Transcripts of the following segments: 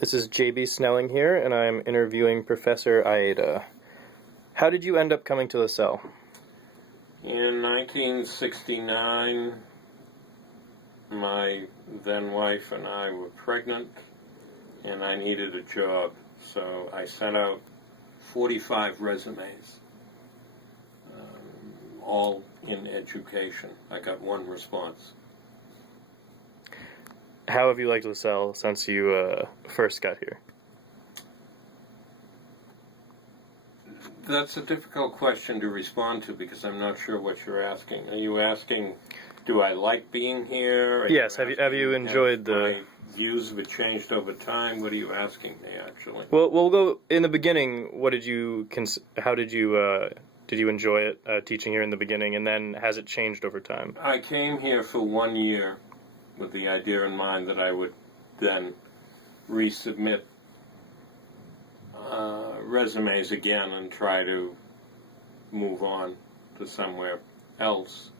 This is JB Snelling here, and I'm interviewing Professor Aieta. How did you end up coming to LaSalle? In 1969, my then wife and I were pregnant, and I needed a job, so I sent out 45 resumes, all in education. I got one response. How have you liked LaSalle since you first got here? That's a difficult question to respond to because I'm not sure what you're asking. Are you asking, do I like being here? Yes. Have you enjoyed my views have it changed over time? What are you asking me, actually? Well, we'll go in the beginning. What did you? How did you enjoy it teaching here in the beginning, and then has it changed over time? I came here for 1 year with the idea in mind that I would then resubmit resumes again and try to move on to somewhere else,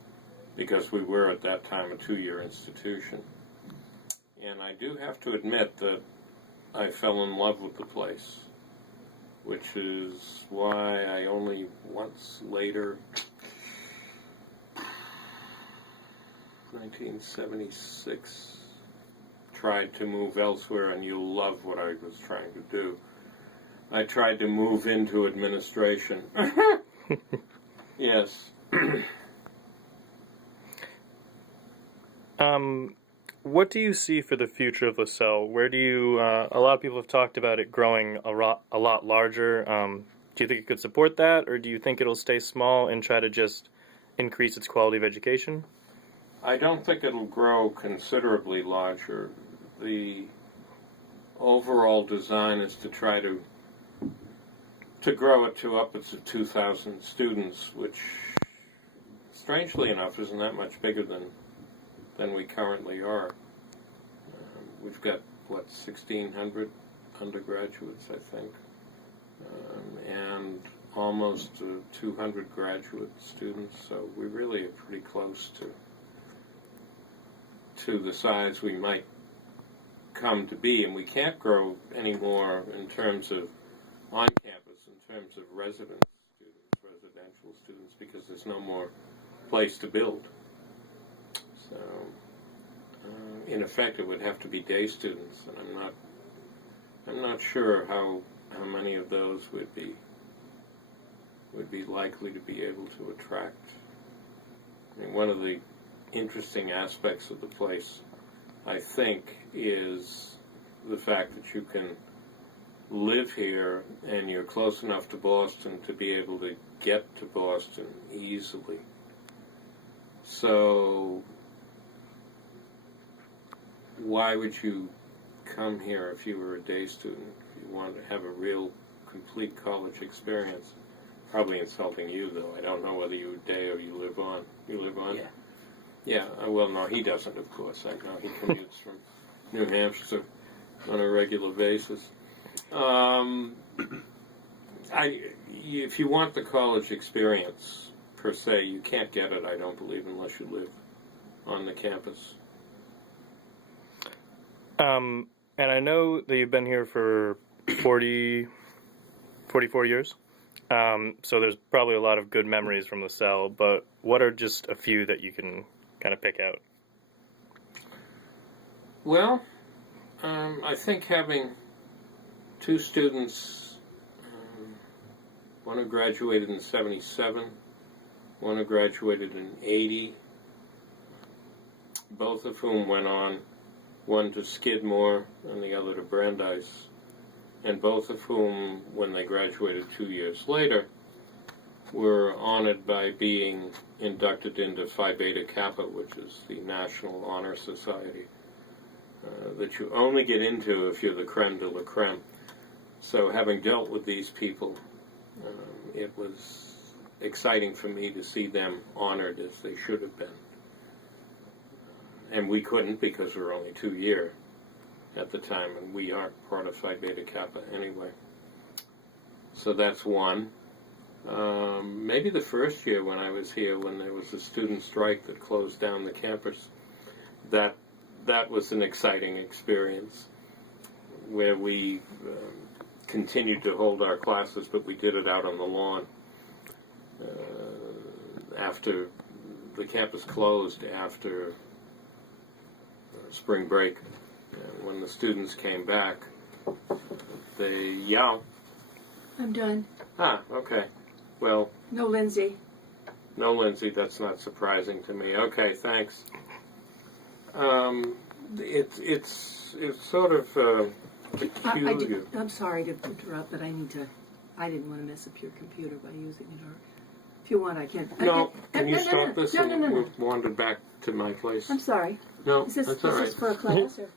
because we were at that time a 2-year institution. And I do have to admit that I fell in love with the place, which is why I only once later, 1976, tried to move elsewhere, and you'll love what I was trying to do. I tried to move into administration. Yes. What do you see for the future of LaSalle? Where do you? A lot of people have talked about it growing a lot larger. Do you think it could support that, or do you think it'll stay small and try to just increase its quality of education? I don't think it'll grow considerably larger. The overall design is to try to grow it to upwards of 2,000 students, which, strangely enough, isn't that much bigger than we currently are. We've got, 1,600 undergraduates, I think, and almost 200 graduate students, so we really are pretty close to the size we might come to be, and we can't grow anymore in terms of on-campus, in terms of residential students, because there's no more place to build. So, in effect, it would have to be day students, and I'm not sure how many of those would be likely to be able to attract. I mean, one of the interesting aspects of the place, I think, is the fact that you can live here and you're close enough to Boston to be able to get to Boston easily. So why would you come here if you were a day student? If you wanted to have a real, complete college experience. Probably insulting you, though. I don't know whether you day or you live on. You live on? Yeah. Yeah, well, no, he doesn't, of course. I know he commutes from New Hampshire on a regular basis. If you want the college experience, per se, you can't get it, I don't believe, unless you live on the campus. And I know that you've been here for 44 years. So there's probably a lot of good memories from LaSalle, but what are just a few that you can kind of pick out? Well, I think having 2 students, one who graduated in 77, one who graduated in 80, both of whom went on, one to Skidmore and the other to Brandeis, and both of whom, when they graduated 2 years later, were honored by being inducted into Phi Beta Kappa, which is the National Honor Society, that you only get into if you're the creme de la creme. So having dealt with these people, it was exciting for me to see them honored as they should have been. And we couldn't because we were only 2 years at the time, and we aren't part of Phi Beta Kappa anyway. So that's one. Maybe the first year when I was here, when there was a student strike that closed down the campus, that was an exciting experience. where we continued to hold our classes, but we did it out on the lawn after the campus closed after spring break. When the students came back, I'm done. Okay. Well, No Lindsay. no, Lindsay, that's not surprising to me. Okay, thanks. It's sort of peculiar. I'm sorry to interrupt, but I didn't want to mess up your computer by using it. Or if you want, I can. No, can you stop this No. and we've wandered back to my place? I'm sorry. No, Is this that's all right. for a class or?